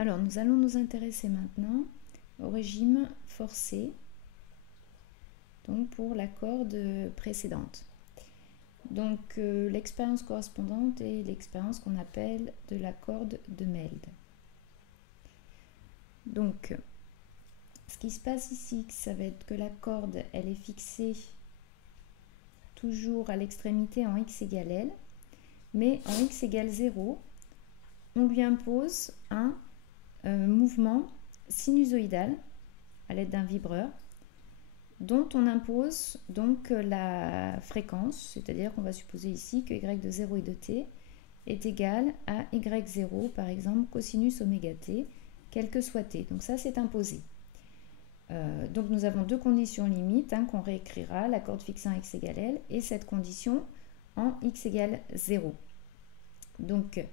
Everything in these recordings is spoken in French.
Alors, nous allons nous intéresser maintenant au régime forcé, donc pour la corde précédente. Donc, l'expérience correspondante est l'expérience qu'on appelle de la corde de Melde. Donc, ce qui se passe ici, ça va être que la corde, elle est fixée toujours à l'extrémité en x égale L, mais en x égale 0, on lui impose un mouvement sinusoïdal à l'aide d'un vibreur dont on impose donc la fréquence, c'est-à-dire qu'on va supposer ici que y de 0 et de t est égal à y0, par exemple cosinus oméga t, quel que soit t. Donc ça, c'est imposé. Donc nous avons deux conditions limites qu'on réécrira, la corde fixée en x égale L et cette condition en x égale 0. Donc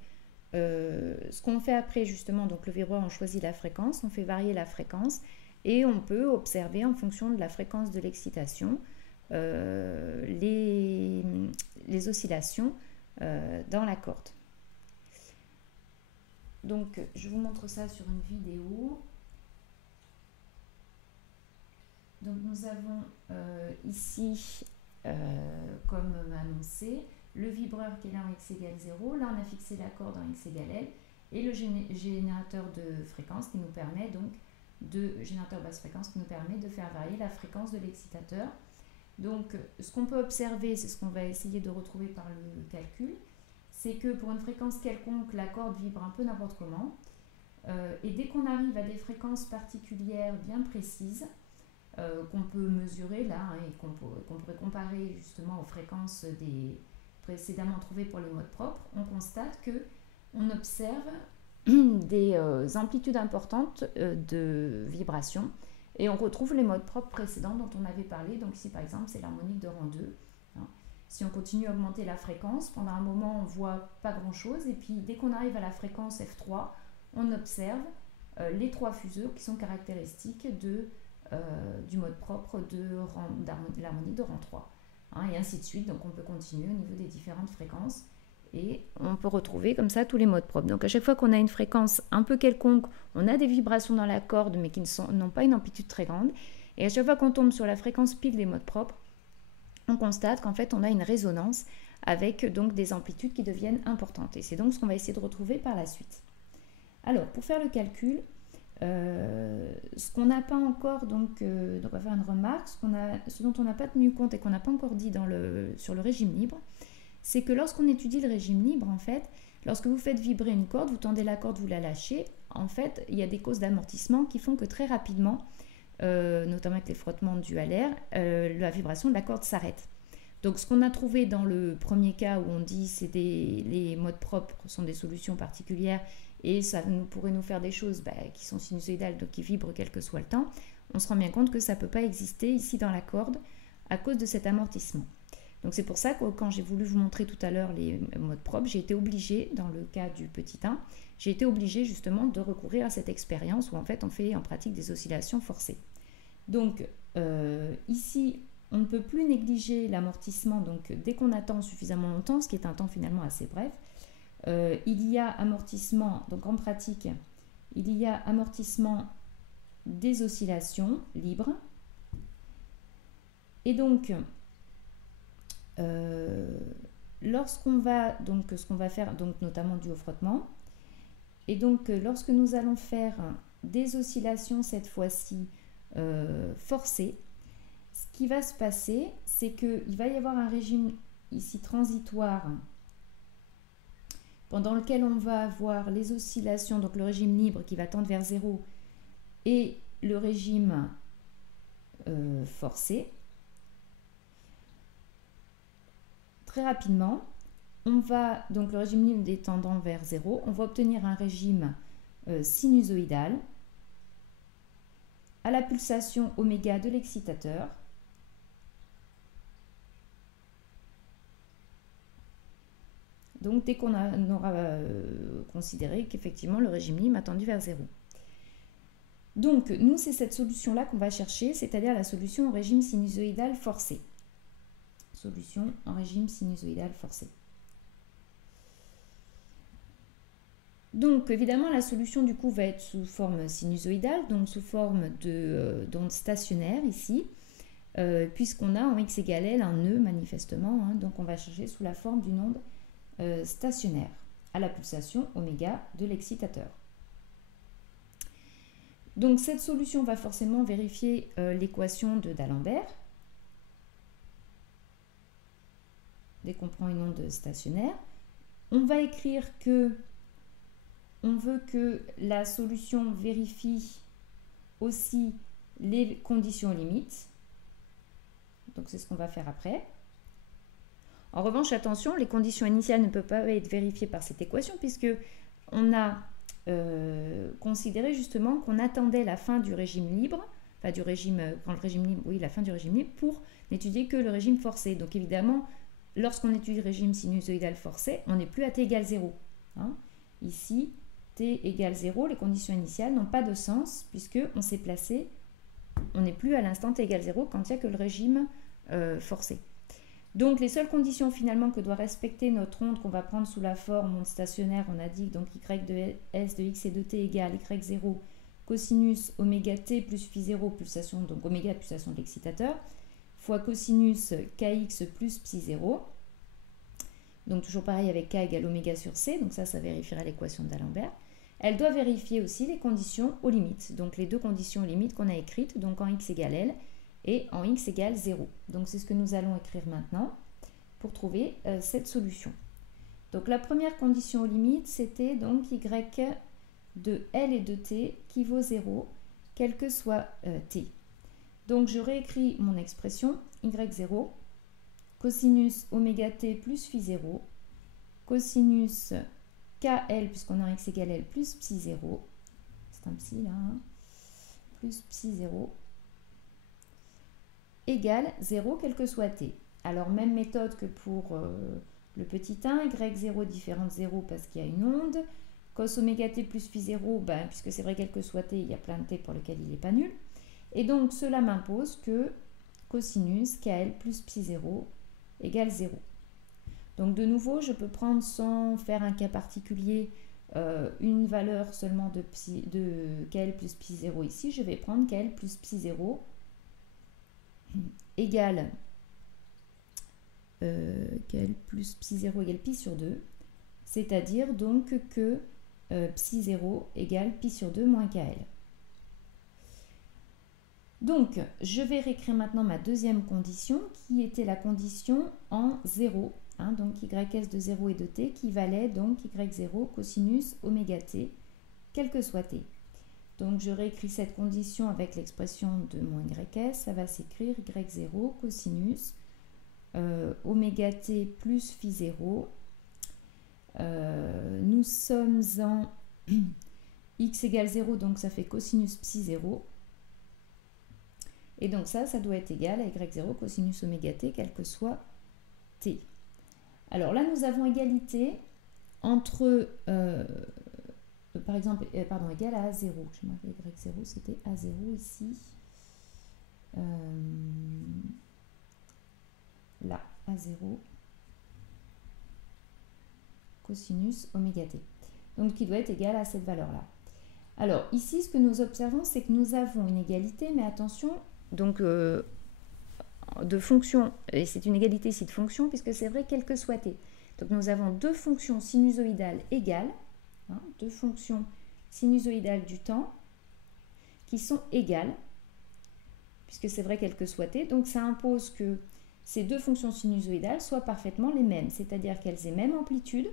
ce qu'on fait après justement, donc le vibreur, on choisit la fréquence, on fait varier la fréquence et on peut observer en fonction de la fréquence de l'excitation les oscillations dans la corde. Donc je vous montre ça sur une vidéo. Donc nous avons ici, comme annoncé, le vibreur qui est là en x égale 0. Là, on a fixé la corde en x égale L. Et le générateur de fréquence qui nous permet donc générateur basse fréquence qui nous permet de faire varier la fréquence de l'excitateur. Donc, ce qu'on peut observer, c'est ce qu'on va essayer de retrouver par le calcul, c'est que pour une fréquence quelconque, la corde vibre un peu n'importe comment. Et dès qu'on arrive à des fréquences particulières bien précises, qu'on peut mesurer là et qu'on pourrait comparer justement aux fréquences des précédemment trouvées pour les modes propres, on constate qu'on observe des amplitudes importantes de vibration et on retrouve les modes propres précédents dont on avait parlé. Donc ici par exemple c'est l'harmonique de rang 2. Si on continue à augmenter la fréquence, pendant un moment on ne voit pas grand chose et puis dès qu'on arrive à la fréquence F3, on observe les trois fuseaux qui sont caractéristiques du mode propre de l'harmonique de rang 3. Et ainsi de suite, donc on peut continuer au niveau des différentes fréquences et on peut retrouver comme ça tous les modes propres. Donc à chaque fois qu'on a une fréquence un peu quelconque, on a des vibrations dans la corde mais qui n'ont pas une amplitude très grande. Et à chaque fois qu'on tombe sur la fréquence pic des modes propres, on constate qu'en fait on a une résonance avec donc des amplitudes qui deviennent importantes. Et c'est donc ce qu'on va essayer de retrouver par la suite. Alors pour faire le calcul, ce qu'on n'a pas encore, donc on va faire une remarque, ce dont on n'a pas tenu compte et qu'on n'a pas encore dit sur le régime libre, c'est que lorsqu'on étudie le régime libre, en fait, lorsque vous faites vibrer une corde, vous tendez la corde, vous la lâchez, en fait, il y a des causes d'amortissement qui font que très rapidement, notamment avec les frottements dus à l'air, la vibration de la corde s'arrête. Donc ce qu'on a trouvé dans le premier cas où on dit que les modes propres sont des solutions particulières et ça pourrait nous faire des choses qui sont sinusoïdales, donc qui vibrent quel que soit le temps, on se rend bien compte que ça ne peut pas exister ici dans la corde à cause de cet amortissement. Donc c'est pour ça que quand j'ai voulu vous montrer tout à l'heure les modes propres, j'ai été obligée, dans le cas du petit 1, j'ai été obligée justement de recourir à cette expérience où en fait on fait en pratique des oscillations forcées. Donc ici, on ne peut plus négliger l'amortissement, donc dès qu'on attend suffisamment longtemps, ce qui est un temps finalement assez bref, il y a amortissement, donc en pratique, il y a amortissement des oscillations libres. Et donc, lorsqu'on va, donc ce qu'on va faire, donc notamment dû au frottement, et donc lorsque nous allons faire des oscillations cette fois-ci forcées, ce qui va se passer, c'est qu'il va y avoir un régime ici transitoire pendant lequel on va avoir les oscillations, donc le régime libre qui va tendre vers 0 et le régime forcé. Très rapidement, on va, donc le régime libre tendant vers 0, on va obtenir un régime sinusoïdal à la pulsation oméga de l'excitateur. Donc dès qu'on aura considéré qu'effectivement le régime libre a tendu vers 0. Donc nous c'est cette solution-là qu'on va chercher, c'est-à-dire la solution en régime sinusoïdal forcé. Solution en régime sinusoïdal forcé. Donc évidemment la solution du coup va être sous forme sinusoïdale, donc sous forme d'onde stationnaire ici, puisqu'on a en x égale L un nœud manifestement, hein, donc on va chercher sous la forme d'une onde stationnaire à la pulsation oméga de l'excitateur. Donc cette solution va forcément vérifier l'équation d'Alembert. Dès qu'on prend une onde stationnaire, on va écrire que on veut que la solution vérifie aussi les conditions limites. Donc c'est ce qu'on va faire après. En revanche, attention, les conditions initiales ne peuvent pas être vérifiées par cette équation puisque on a considéré justement qu'on attendait la fin du régime libre, enfin du régime, quand le régime libre, oui, la fin du régime libre pour n'étudier que le régime forcé. Donc évidemment, lorsqu'on étudie le régime sinusoïdal forcé, on n'est plus à t égale 0. Hein. Ici, t égale 0, les conditions initiales n'ont pas de sens puisqu'on s'est placé, on n'est plus à l'instant t égale 0 quand il n'y a que le régime forcé. Donc les seules conditions finalement que doit respecter notre onde qu'on va prendre sous la forme onde stationnaire, on a dit donc y de s de x et de t égale y0 cosinus oméga t plus phi0 pulsation, donc oméga pulsation de l'excitateur, fois cosinus kx plus psi0. Donc toujours pareil avec k égale oméga sur c, donc ça vérifiera l'équation d'Alembert. Elle doit vérifier aussi les conditions aux limites, donc les deux conditions aux limites qu'on a écrites, donc en x égale L et en x égale 0. Donc c'est ce que nous allons écrire maintenant pour trouver cette solution. Donc la première condition aux limites, c'était donc y de L et de t qui vaut 0, quel que soit t. Donc je réécris mon expression y0 cosinus oméga t plus phi0 cosinus KL, puisqu'on a x égale L, plus psi 0, c'est un psi là, hein, plus psi 0, égale 0, quel que soit t. Alors, même méthode que pour le petit 1, y0 différent de 0 parce qu'il y a une onde, cos oméga t plus phi 0, ben, puisque c'est vrai quel que soit t, il y a plein de t pour lesquels il n'est pas nul. Et donc, cela m'impose que cosinus KL plus psi 0 égale 0. Donc de nouveau, je peux prendre sans faire un cas particulier une valeur seulement de KL plus pi 0 ici. Je vais prendre KL plus pi 0 égale KL plus pi 0 égale pi sur 2. C'est-à-dire donc que psi 0 égale pi sur 2 moins KL. Donc, je vais réécrire maintenant ma deuxième condition qui était la condition en 0. Hein, donc ys de 0 et de t qui valait donc y0 cosinus oméga t, quel que soit t. Donc je réécris cette condition avec l'expression de mon ys, ça va s'écrire y0 cosinus oméga t plus phi 0. Nous sommes en x égale 0, donc ça fait cosinus psi 0. Et donc ça doit être égal à y0 cosinus oméga t, quel que soit t. Alors là, nous avons égalité entre, par exemple, égal à A0. Je marqué Y0, c'était A0 ici. Là, A0, cosinus oméga t. Donc, qui doit être égal à cette valeur-là. Alors, ici, ce que nous observons, c'est que nous avons une égalité, mais attention, donc de fonction, et c'est une égalité ici de fonction, puisque c'est vrai quel que soit t. Donc nous avons deux fonctions sinusoïdales égales, hein, deux fonctions sinusoïdales du temps qui sont égales, puisque c'est vrai quel que soit t. Donc ça impose que ces deux fonctions sinusoïdales soient parfaitement les mêmes, c'est-à-dire qu'elles aient même amplitude.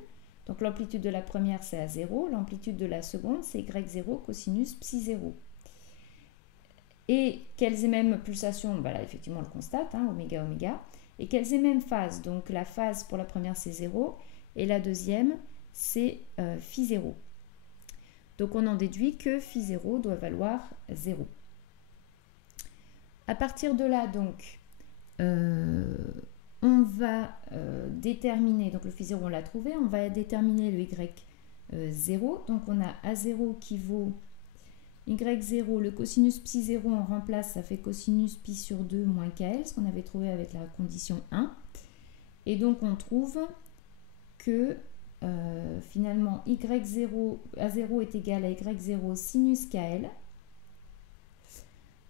Donc l'amplitude de la première c'est A0, l'amplitude de la seconde c'est Y0 cosinus psi 0. Et qu'elles aient même pulsation, ben là effectivement on le constate, hein, oméga oméga, et qu'elles aient même phase. Donc la phase pour la première c'est 0 et la deuxième c'est phi 0. Donc on en déduit que phi 0 doit valoir 0. À partir de là donc on va déterminer, donc le phi 0 on l'a trouvé, on va déterminer le y0. Donc on a A0 qui vaut y0, le cosinus pi 0 on remplace, ça fait cosinus pi sur 2 moins kl, ce qu'on avait trouvé avec la condition 1. Et donc on trouve que finalement y0 à 0 est égal à y0 sinus KL.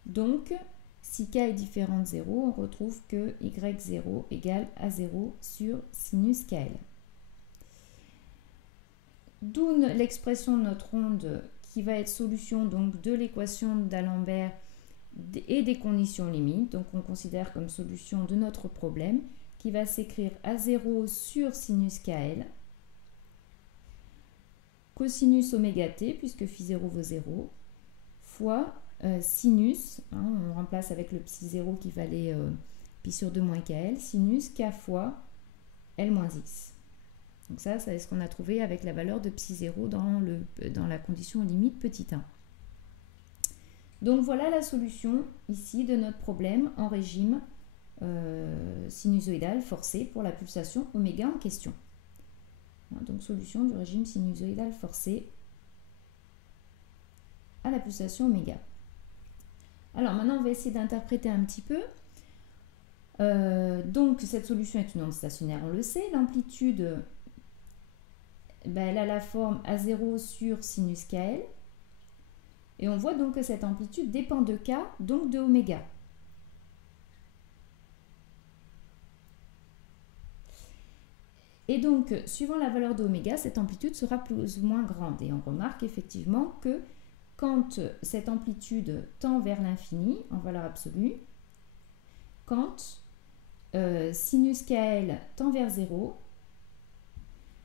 Donc, si k est différent de 0, on retrouve que y0 égale à 0 sur sinus KL. D'où l'expression de notre onde qui va être solution donc, de l'équation d'Alembert et des conditions limites. Donc, on considère comme solution de notre problème qui va s'écrire à 0 sur sinus KL, cosinus oméga t, puisque phi0 vaut 0, fois sinus, hein, on remplace avec le psi 0 qui valait pi sur 2 moins KL, sinus k fois L moins x. Donc ça, c'est ce qu'on a trouvé avec la valeur de psi 0 dans la condition limite petit 1. Donc voilà la solution ici de notre problème en régime sinusoïdal forcé pour la pulsation oméga en question. Donc solution du régime sinusoïdal forcé à la pulsation oméga. Alors maintenant on va essayer d'interpréter un petit peu. Donc cette solution est une onde stationnaire, on le sait. L'amplitude, elle a la forme A0 sur sinus KL. Et on voit donc que cette amplitude dépend de K, donc de oméga. Et donc, suivant la valeur de oméga, cette amplitude sera plus ou moins grande. Et on remarque effectivement que quand cette amplitude tend vers l'infini, en valeur absolue, quand sinus KL tend vers 0,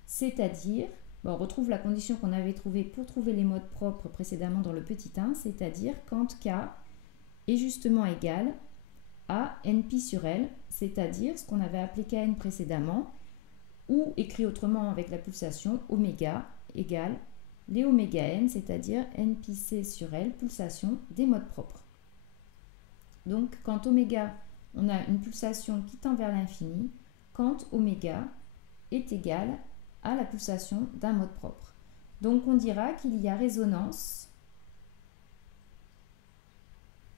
c'est-à-dire, on retrouve la condition qu'on avait trouvée pour trouver les modes propres précédemment dans le petit 1, c'est-à-dire quand K est justement égal à NP sur L, c'est-à-dire ce qu'on avait appelé Kn précédemment, ou écrit autrement avec la pulsation, oméga égale les oméga n, c'est-à-dire NPC sur L, pulsation des modes propres. Donc, quand oméga, on a une pulsation qui tend vers l'infini, quand oméga est égal à la pulsation d'un mode propre. Donc, on dira qu'il y a résonance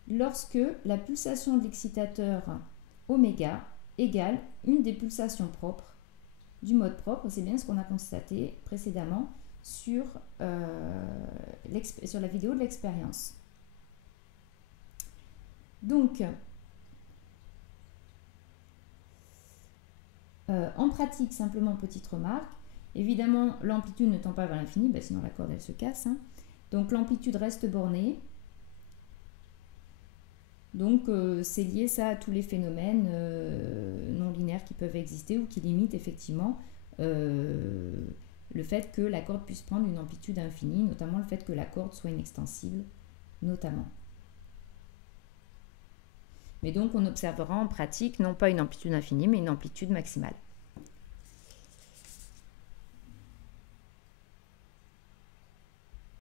lorsque la pulsation de l'excitateur oméga égale une des pulsations propres du mode propre. C'est bien ce qu'on a constaté précédemment sur la vidéo de l'expérience. Donc, en pratique, simplement petite remarque, évidemment l'amplitude ne tend pas vers l'infini, sinon la corde elle se casse, hein. Donc l'amplitude reste bornée. Donc c'est lié ça à tous les phénomènes non linéaires qui peuvent exister ou qui limitent effectivement le fait que la corde puisse prendre une amplitude infinie, notamment le fait que la corde soit inextensible, notamment. Mais donc on observera en pratique non pas une amplitude infinie mais une amplitude maximale.